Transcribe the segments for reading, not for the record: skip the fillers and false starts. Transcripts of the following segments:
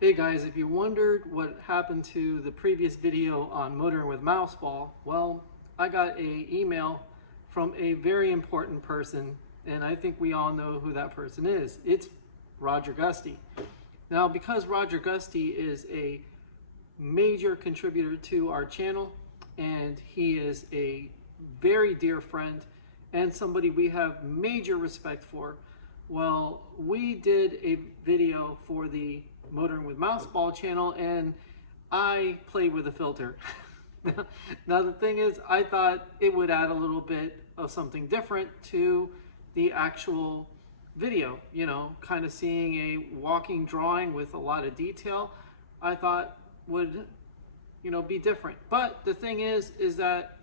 Hey guys, if you wondered what happened to the previous video on motoring with Mouseball, well, I got an email from a very important person, and I think we all know who that person is. It's Roger Gusty. Now, because Roger Gusty is a major contributor to our channel, and he is a very dear friend and somebody we have major respect for, well, we did a video for the Motoring with Mouseball channel, and I played with a filter. Now the thing is, I thought it would add a little bit of something different to the actual video, you know, kind of seeing a walking drawing with a lot of detail, I thought would, you know, be different. But the thing is that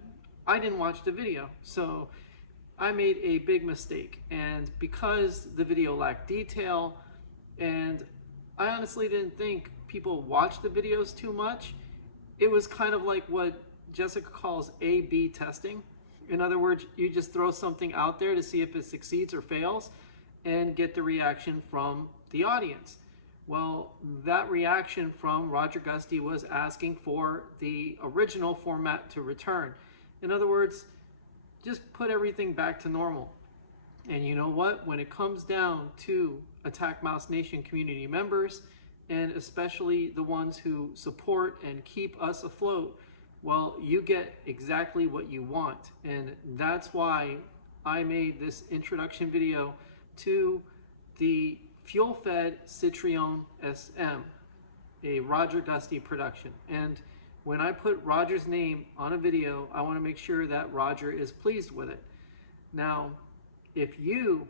I didn't watch the video, so I made a big mistake. And because the video lacked detail, and I honestly didn't think people watched the videos too much, it was kind of like what Jessica calls A/B testing. In other words, you just throw something out there to see if it succeeds or fails and get the reaction from the audience. Well, that reaction from Roger Gusty was asking for the original format to return. In other words, just put everything back to normal. And you know what? When it comes down to AttackMouse Nation community members, and especially the ones who support and keep us afloat, well, you get exactly what you want. And that's why I made this introduction video to the fuel-fed Citreon SM, a Roger Gusty production. And when I put Roger's name on a video, I want to make sure that Roger is pleased with it. Now, if you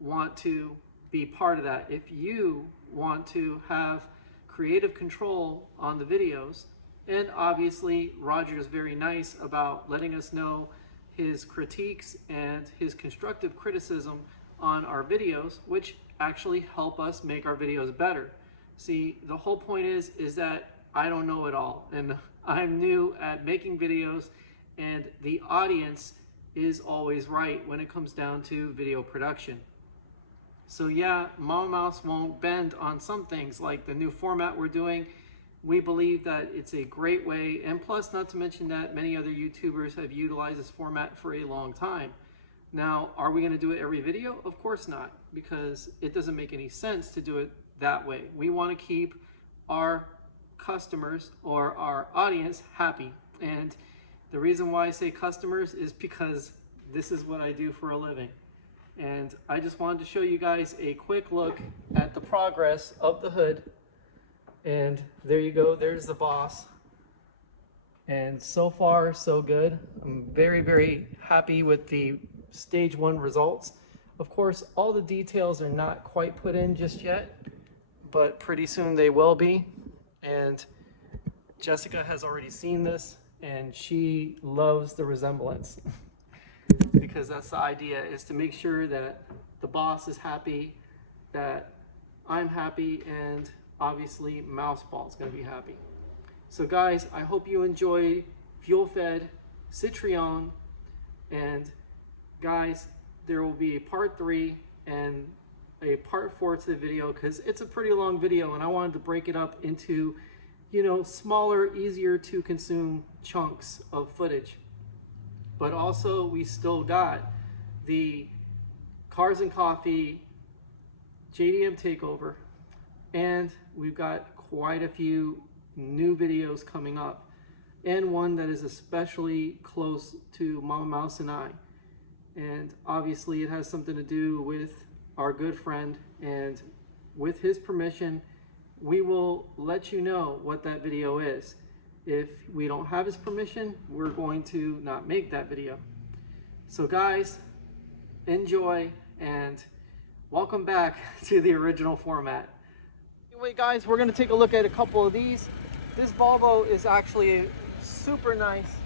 want to be part of that, if you want to have creative control on the videos, and obviously Roger is very nice about letting us know his critiques and his constructive criticism on our videos, which actually help us make our videos better. See, the whole point is that I don't know it all, and I'm new at making videos, and the audience is always right when it comes down to video production. So yeah, Mama Mouse won't bend on some things, like the new format we're doing. We believe that it's a great way, and plus, not to mention that many other YouTubers have utilized this format for a long time. Now, are we going to do it every video? Of course not, because it doesn't make any sense to do it that way. We want to keep our customers or our audience happy. And the reason why I say customers is because this is what I do for a living. And I just wanted to show you guys a quick look at the progress of the hood. And there you go, there's the boss. And so far, so good. I'm very, very happy with the stage 1 results. Of course, all the details are not quite put in just yet, but pretty soon they will be. And Jessica has already seen this, and she loves the resemblance. Because that's the idea, is to make sure that the boss is happy, that I'm happy, and obviously Mouseball is going to be happy. So guys, I hope you enjoy fuel-fed Citreon, and guys, there will be a part 3 and a part 4 to the video, because it's a pretty long video and I wanted to break it up into, you know, smaller, easier to consume chunks of footage. But also, we still got the Cars and Coffee JDM takeover, and we've got quite a few new videos coming up, and one that is especially close to Mama Mouse and I. And obviously it has something to do with our good friend, and with his permission, we will let you know what that video is. If we don't have his permission, we're going to not make that video. So guys, enjoy, and welcome back to the original format. Anyway guys, we're going to take a look at a couple of these. This Volvo is actually super nice.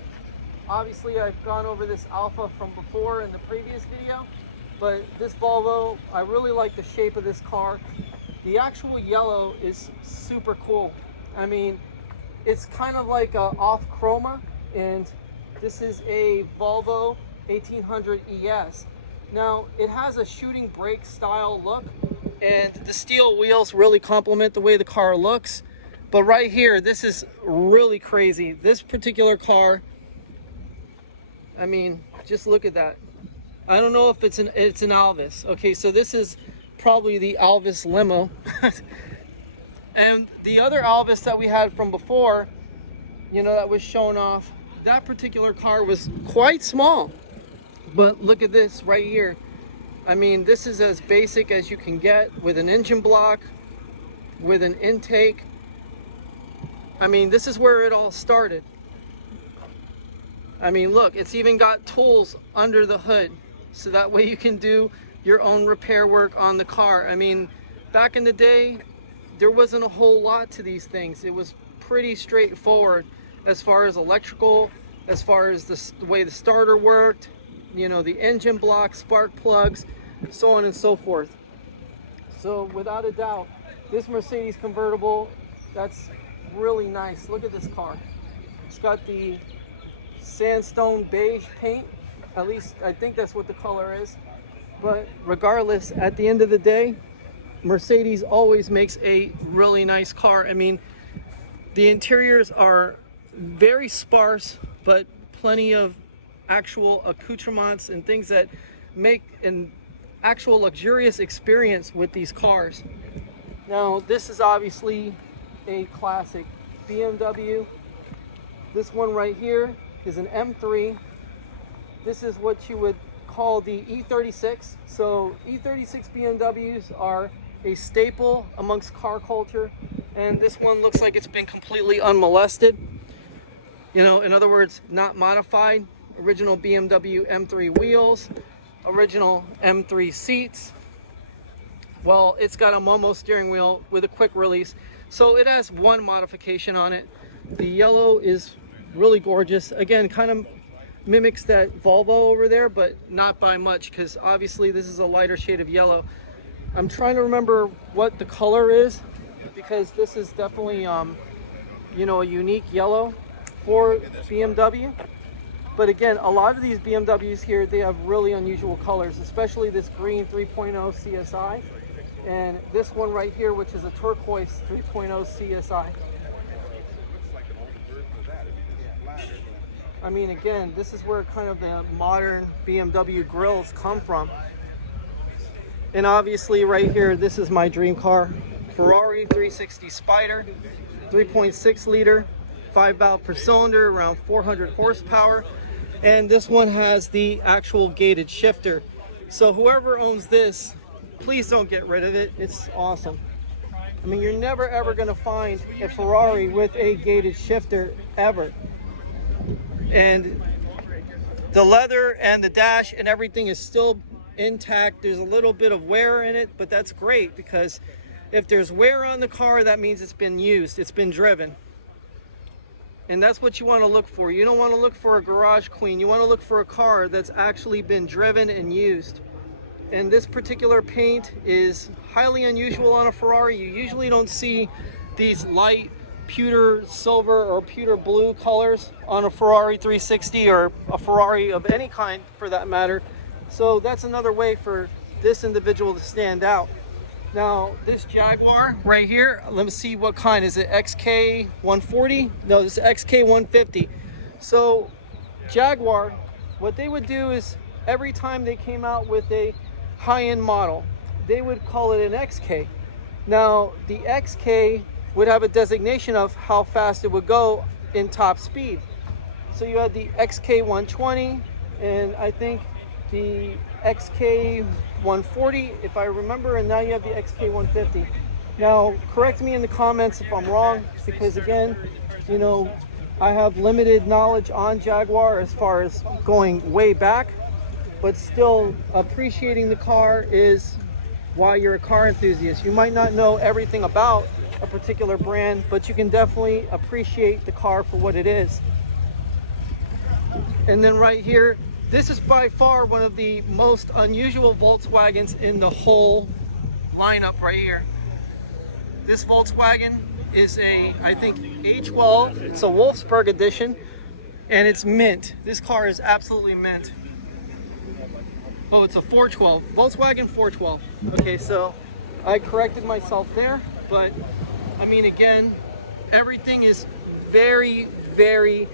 Obviously, I've gone over this Alpha from before in the previous video, but this Volvo, I really like the shape of this car. The actual yellow is super cool. I mean, it's kind of like a off chroma, and this is a Volvo 1800 ES. Now, it has a shooting brake style look, And the steel wheels really complement the way the car looks. But right here, this is really crazy. This particular car, I mean, just look at that. I don't know if it's an Alvis. Okay, so this is probably the Alvis limo. And the other Alvis that we had from before, you know, that was shown off, that particular car was quite small. But look at this right here. I mean, this is as basic as you can get, with an engine block, with an intake. I mean, this is where it all started. I mean, look, it's even got tools under the hood, so that way you can do your own repair work on the car. I mean, back in the day, there wasn't a whole lot to these things. It was pretty straightforward as far as electrical, as far as the way the starter worked, you know, the engine block, spark plugs, so on and so forth. So without a doubt, this Mercedes convertible, that's really nice. Look at this car. It's got the sandstone beige paint. At least I think that's what the color is. But regardless, at the end of the day, Mercedes always makes a really nice car. I mean, the interiors are very sparse, but plenty of actual accoutrements and things that make an actual luxurious experience with these cars. Now, this is obviously a classic BMW. This one right here is an M3. This is what you would call the E36. So E36 BMWs are a staple amongst car culture, and this one looks like it's been completely unmolested. You know, in other words, not modified. Original BMW M3 wheels, original M3 seats. Well, it's got a Momo steering wheel with a quick release, so it has one modification on it. The yellow is really gorgeous. Again, kind of mimics that Volvo over there, but not by much, because obviously this is a lighter shade of yellow. I'm trying to remember what the color is, because this is definitely you know, a unique yellow for BMW. But again, a lot of these BMWs here, they have really unusual colors, especially this green 3.0 CSI, and this one right here, which is a turquoise 3.0 CSI. I mean, again, this is where kind of the modern BMW grills come from. And obviously right here, this is my dream car, Ferrari 360 Spider, 3.6 liter, 5 valve per cylinder, around 400 horsepower. And this one has the actual gated shifter. So whoever owns this, please don't get rid of it. It's awesome. I mean, you're never ever gonna find a Ferrari with a gated shifter ever. And the leather and the dash and everything is still intact. There's a little bit of wear in it, but that's great, because if there's wear on the car, that means it's been used, it's been driven. And that's what you want to look for. You don't want to look for a garage queen. You want to look for a car that's actually been driven and used. And this particular paint is highly unusual on a Ferrari. You usually don't see these light pewter silver or pewter blue colors on a Ferrari 360 or a Ferrari of any kind for that matter. So that's another way for this individual to stand out. Now, this Jaguar right here, let me see what kind. Is it XK 140? No, this is XK 150. So Jaguar, what they would do is every time they came out with a high-end model, they would call it an XK. Now, the XK would have a designation of how fast it would go in top speed. So you had the XK 120, and I think the XK 140, if I remember, and now you have the XK 150. Now, correct me in the comments if I'm wrong, because again, you know, I have limited knowledge on Jaguar as far as going way back, but still appreciating the car is why you're a car enthusiast. You might not know everything about a particular brand, but you can definitely appreciate the car for what it is. And then right here, this is by far one of the most unusual Volkswagens in the whole lineup right here. This Volkswagen is a, I think, A12. It's a Wolfsburg edition, and it's mint. This car is absolutely mint. Oh, it's a 412, Volkswagen 412. Okay, so I corrected myself there, but I mean, again, everything is very, very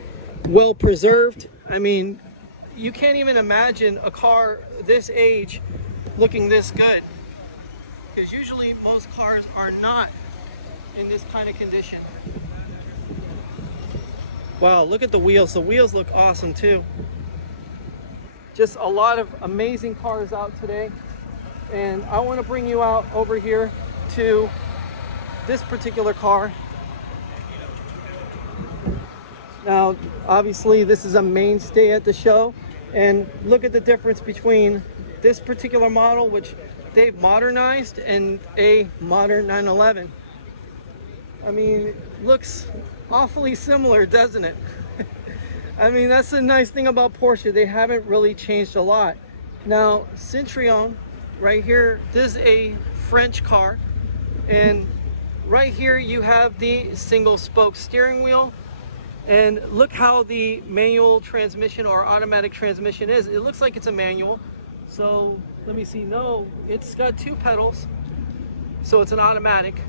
well preserved. I mean, you can't even imagine a car this age looking this good, because usually most cars are not in this kind of condition. Wow, look at the wheels. The wheels look awesome too. Just a lot of amazing cars out today. And I want to bring you out over here to this particular car. Now, obviously, this is a mainstay at the show. And look at the difference between this particular model, which they've modernized, and a modern 911. I mean, it looks awfully similar, doesn't it? I mean, that's the nice thing about Porsche. They haven't really changed a lot. Now, Citreon, right here, this is a French car. And right here, you have the single spoke steering wheel. And look how the manual transmission or automatic transmission is. It looks like it's a manual. So let me see. No, it's got 2 pedals. So it's an automatic,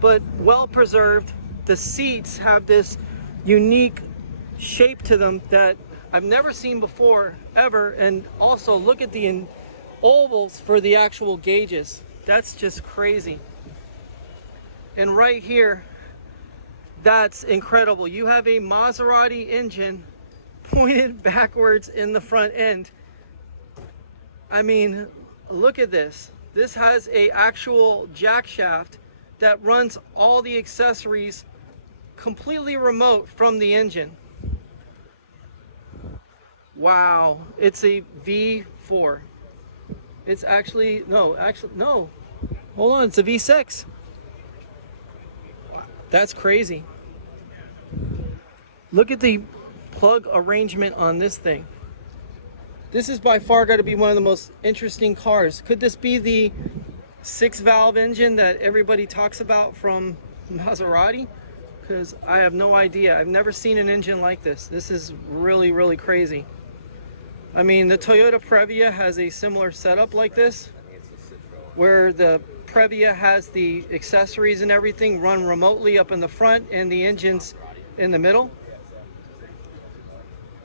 but well preserved. The seats have this unique shape to them that I've never seen before, ever. And also look at the ovals for the actual gauges. That's just crazy. And right here, that's incredible. You have a Maserati engine pointed backwards in the front end. I mean, look at this. This has a actual jack shaft that runs all the accessories completely remote from the engine. Wow, it's a V4. It's actually, no, hold on, it's a V6. That's crazy. Look at the plug arrangement on this thing. This is by far got to be one of the most interesting cars. Could this be the 6-valve engine that everybody talks about from Maserati? Because I have no idea. I've never seen an engine like this. This is really, really crazy. I mean, the Toyota Previa has a similar setup like this, where the Previa has the accessories and everything run remotely up in the front and the engine's in the middle.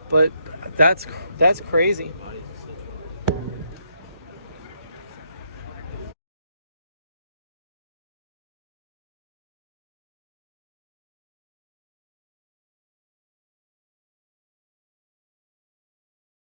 But that's crazy.